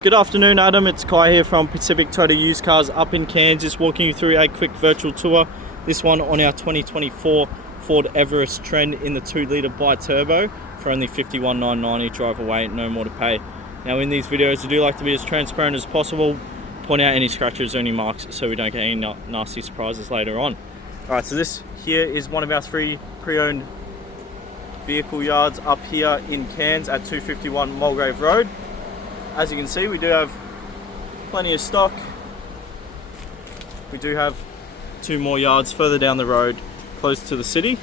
Good afternoon, Adam. It's Kai here from Pacific Toyota Used Cars up in Kansas, walking you through a quick virtual tour. This one on our 2024 Ford Everest Trend in the 2-litre bi-turbo for only $51,990. Drive away, no more to pay. Now in these videos, I do like to be as transparent as possible, point out any scratches or any marks so we don't get any nasty surprises later on. Alright, so this here is one of our 3 pre-owned vehicle yards up here in Cairns at 251 Mulgrave Road. As you can see, we do have plenty of stock. We do have 2 more yards further down the road, close to the city.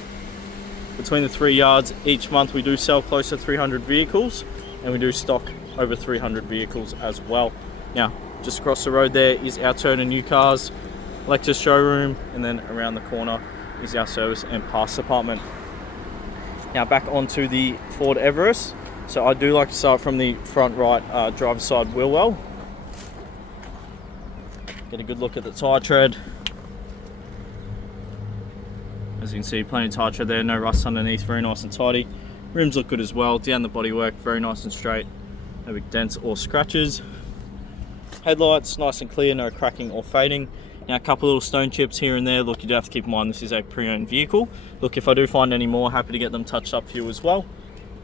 Between the 3 yards, each month we do sell close to 300 vehicles, and we do stock over 300 vehicles as well. Now, just across the road there is our Toyota New Cars Lexus showroom, and then around the corner is our service and parts department. Now back onto the Ford Everest. So I do like to start from the front right driver's side wheel well. Get a good look at the tyre tread. As you can see, plenty of tyre tread there, no rust underneath, very nice and tidy. Rims look good as well, down the bodywork, very nice and straight. No big dents or scratches. Headlights, nice and clear, no cracking or fading. Now a couple little stone chips here and there. Look, you do have to keep in mind this is a pre-owned vehicle. Look, if I do find any more, happy to get them touched up for you as well.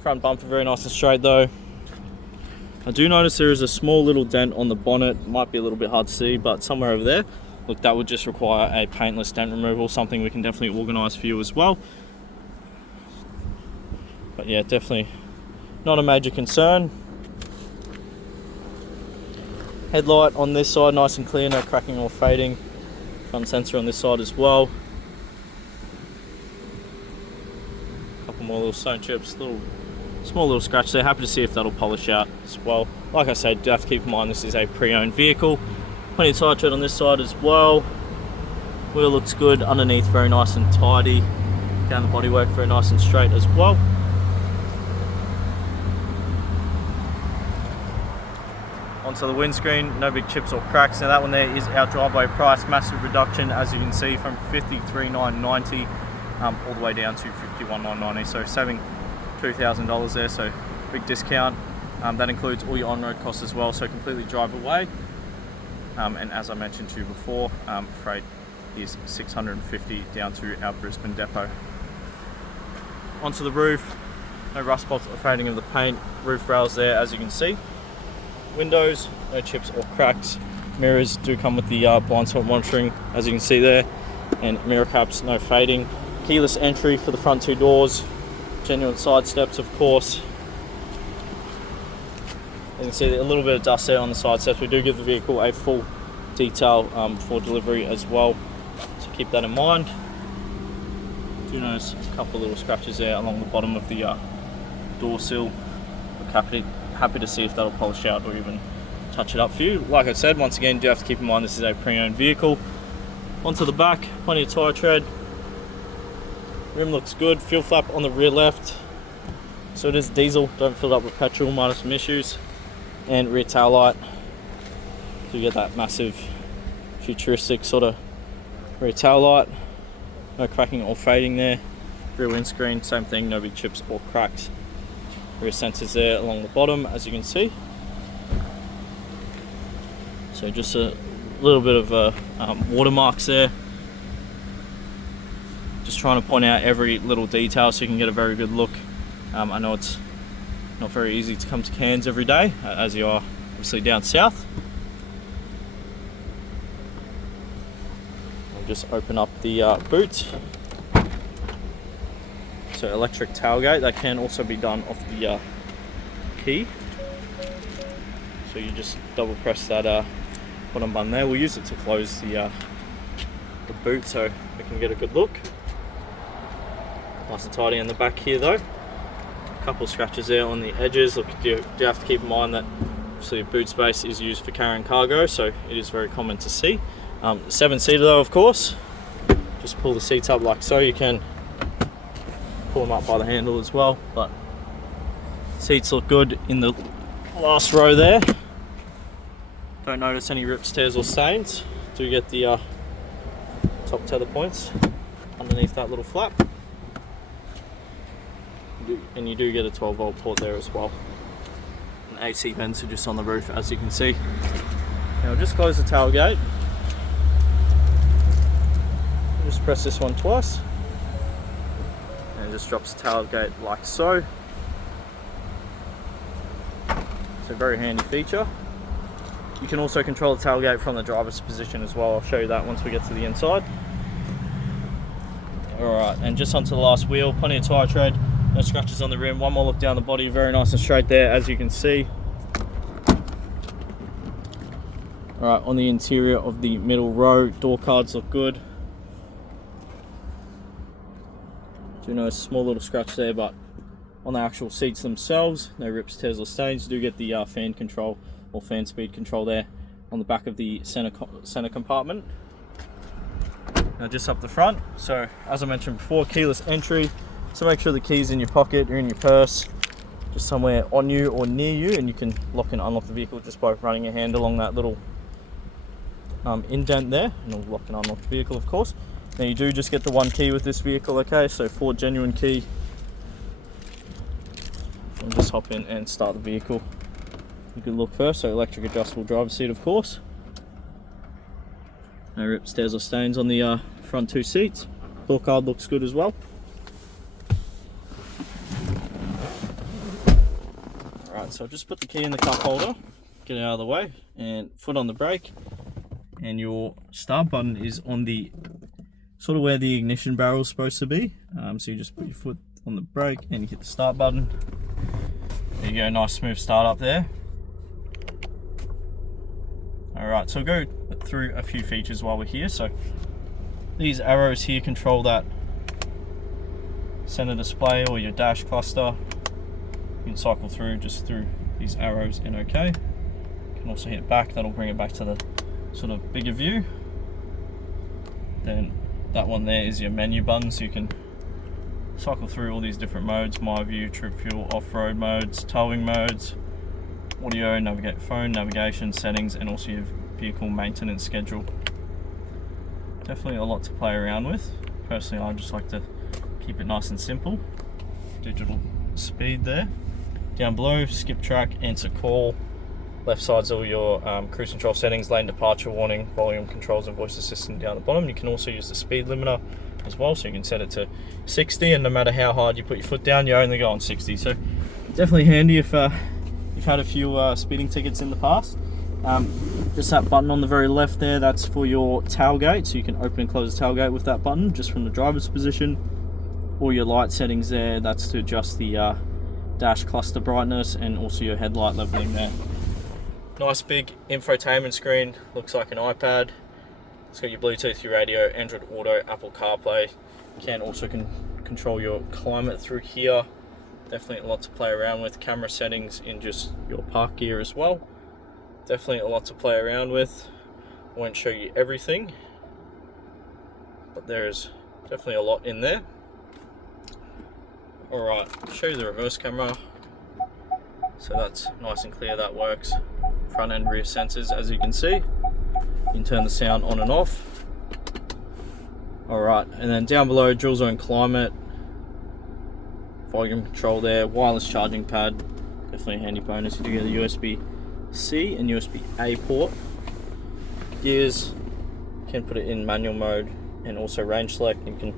Front bumper very nice and straight though. I do notice there is a small little dent on the bonnet. Might be a little bit hard to see, but somewhere over there. Look, that would just require a paintless dent removal, something we can definitely organise for you as well. But yeah, definitely not a major concern. Headlight on this side, nice and clear, no cracking or fading. Front sensor on this side as well. Couple more little stone chips, small little scratch there. Happy to see if that'll polish out as well. Like I said, you have to keep in mind this is a pre-owned vehicle. Plenty of tyre tread on this side as well. Wheel looks good underneath, very nice and tidy. Down the bodywork, very nice and straight as well. Onto the windscreen, no big chips or cracks. Now that one there is our driveway price, massive reduction as you can see from $53,990 all the way down to $51,990. So saving $2,000 there, so big discount. That includes all your on-road costs as well, so completely drive away. And as I mentioned to you before, freight is $650 down to our Brisbane depot. Onto the roof, no rust spots or fading of the paint. Roof rails there, as you can see. Windows, no chips or cracks. Mirrors do come with the blind spot monitoring, as you can see there, and mirror caps, no fading. Keyless entry for the front 2 doors. Genuine side steps, of course. You can see a little bit of dust there on the side steps. We do give the vehicle a full detail for delivery as well, so keep that in mind. Do notice a couple of little scratches there along the bottom of the door sill. Look, happy to see if that'll polish out or even touch it up for you. Like I said, once again, you do have to keep in mind this is a pre-owned vehicle. Onto the back, plenty of tyre tread. Rim looks good, fuel flap on the rear left. So it is diesel, don't fill it up with petrol, minus some issues. And rear tail light. So you get that massive futuristic sort of rear tail light. No cracking or fading there. Rear windscreen, same thing, no big chips or cracks. Rear sensors there along the bottom, as you can see. So just a little bit of watermarks there. Just trying to point out every little detail so you can get a very good look. I know it's not very easy to come to Cairns every day, as you are obviously down south. I'll just open up the boot. So electric tailgate, that can also be done off the key. So you just double press that bottom button there. We'll use it to close the boot so we can get a good look. Nice and tidy in the back here though. A couple of scratches there on the edges. Look, you do have to keep in mind that obviously boot space is used for carrying cargo, so it is very common to see. 7-seater though, of course. Just pull the seats up like so. You can pull them up by the handle as well, but seats look good in the last row there. Don't notice any rips, tears or stains. Do get the top tether points underneath that little flap. And you do get a 12-volt port there as well. AC vents are just on the roof, as you can see. Now just close the tailgate. Just press this one twice, and it just drops the tailgate like so. It's a very handy feature. You can also control the tailgate from the driver's position as well. I'll show you that once we get to the inside. Alright, and just onto the last wheel, plenty of tyre tread, no scratches on the rim. One more look down the body, very nice and straight there, as you can see. Alright, on the interior of the middle row, door cards look good. Do notice a small little scratch there, but on the actual seats themselves, no rips, tears or stains. You do get the fan control or fan speed control there on the back of the center compartment. Now just up the front, so as I mentioned before, keyless entry, so make sure the key's in your pocket or in your purse, just somewhere on you or near you, and you can lock and unlock the vehicle just by running your hand along that little indent there, and it'll lock and unlock the vehicle, of course. Now you do just get the one key with this vehicle, okay, so Ford genuine key. And just hop in and start the vehicle. You can look first, so electric adjustable driver's seat, of course. No rips, tears or stains on the front two seats. Door card looks good as well. Alright, so just put the key in the cup holder, get it out of the way, and foot on the brake. And your start button is on the sort of where the ignition barrel is supposed to be. So you just put your foot on the brake and you hit the start button. There you go, nice smooth start up there. Alright, so I'll go through a few features while we're here. So these arrows here control that center display or your dash cluster. You can cycle through just through these arrows and okay. You can also hit back, that'll bring it back to the sort of bigger view. Then that one there is your menu button, so you can cycle through all these different modes: my view, trip fuel, off-road modes, towing modes, audio, navigate, phone, navigation, settings, and also your vehicle maintenance schedule. Definitely a lot to play around with. Personally, I just like to keep it nice and simple. Digital speed there. Down below, skip track, answer call. Left side's all your cruise control settings, lane departure warning, volume controls, and voice assistant down the bottom. You can also use the speed limiter as well, so you can set it to 60, and no matter how hard you put your foot down, you only go on 60. So definitely handy if you've had a few speeding tickets in the past. Just that button on the very left there, that's for your tailgate, so you can open and close the tailgate with that button just from the driver's position. All your light settings there, that's to adjust the dash cluster brightness and also your headlight leveling there. Nice big infotainment screen, looks like an iPad. It's got your Bluetooth, your radio, Android Auto, Apple CarPlay. You can also control your climate through here. Definitely a lot to play around with. Camera settings in just your park gear as well. Definitely a lot to play around with. I won't show you everything, but there's definitely a lot in there. Alright, show you the reverse camera. So that's nice and clear, that works. Front and rear sensors, as you can see. You can turn the sound on and off. Alright, and then down below, dual zone climate, volume control there, wireless charging pad, definitely a handy bonus. You do get a USB-C and USB-A port. Gears, you can put it in manual mode and also range select. You can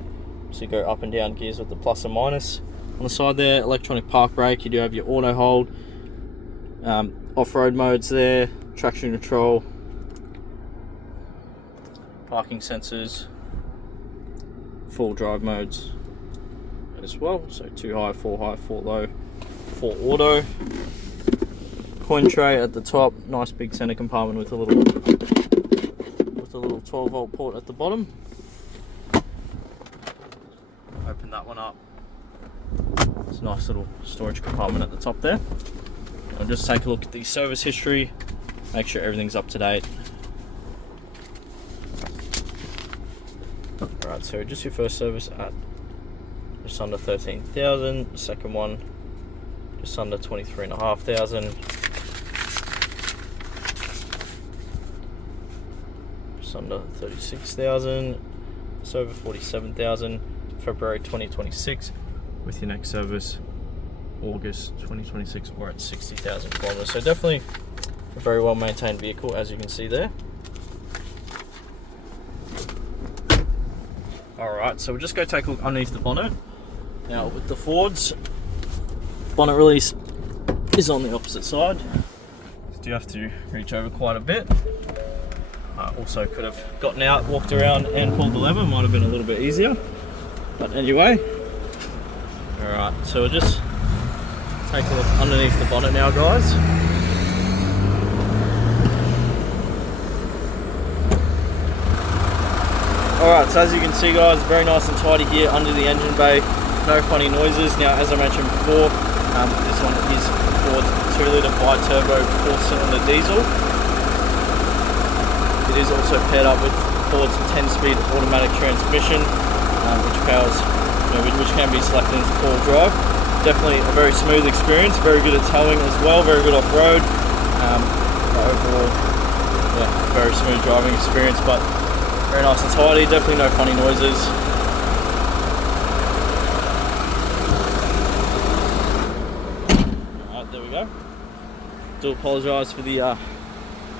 so go up and down gears with the plus and minus. On the side there, electronic park brake, you do have your auto hold, off-road modes there, traction control, parking sensors, full drive modes as well, so 2 high, 4 low, 4 auto. Coin tray at the top, nice big center compartment with a little 12-volt port at the bottom. Open that one up. It's a nice little storage compartment at the top there. I'll just take a look at the service history, make sure everything's up to date. Alright, so just your first service at just under 13,000, second one just under 23,500, just under 36,000, just over 47,000, February 2026, with your next service August 2026, we're at 60,000 kilometers. So definitely a very well maintained vehicle, as you can see there. Alright, so we'll just go take a look underneath the bonnet. Now with the Fords, bonnet release is on the opposite side. So you have to reach over quite a bit. Also could have gotten out, walked around and pulled the lever, might have been a little bit easier. But anyway, alright, so we'll just take a look underneath the bonnet now, guys. Alright, so as you can see, guys, very nice and tidy here under the engine bay. No funny noises. Now, as I mentioned before, this one is Ford's 2-litre bi-turbo 4-cylinder diesel. It is also paired up with Ford's 10-speed automatic transmission, which powers, which can be selected into 4-wheel drive. Definitely a very smooth experience. Very good at towing as well. Very good off-road. Overall, yeah, very smooth driving experience. But very nice and tidy, definitely no funny noises. Alright, there we go. Do apologise for the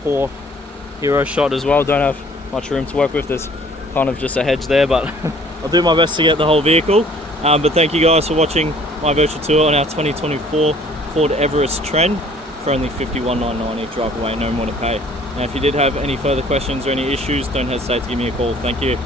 poor hero shot as well. Don't have much room to work with. There's kind of just a hedge there, but I'll do my best to get the whole vehicle. But thank you guys for watching my virtual tour on our 2024 Ford Everest Trend for only $51,990 drive away, no more to pay. Now, if you did have any further questions or any issues, don't hesitate to give me a call. Thank you.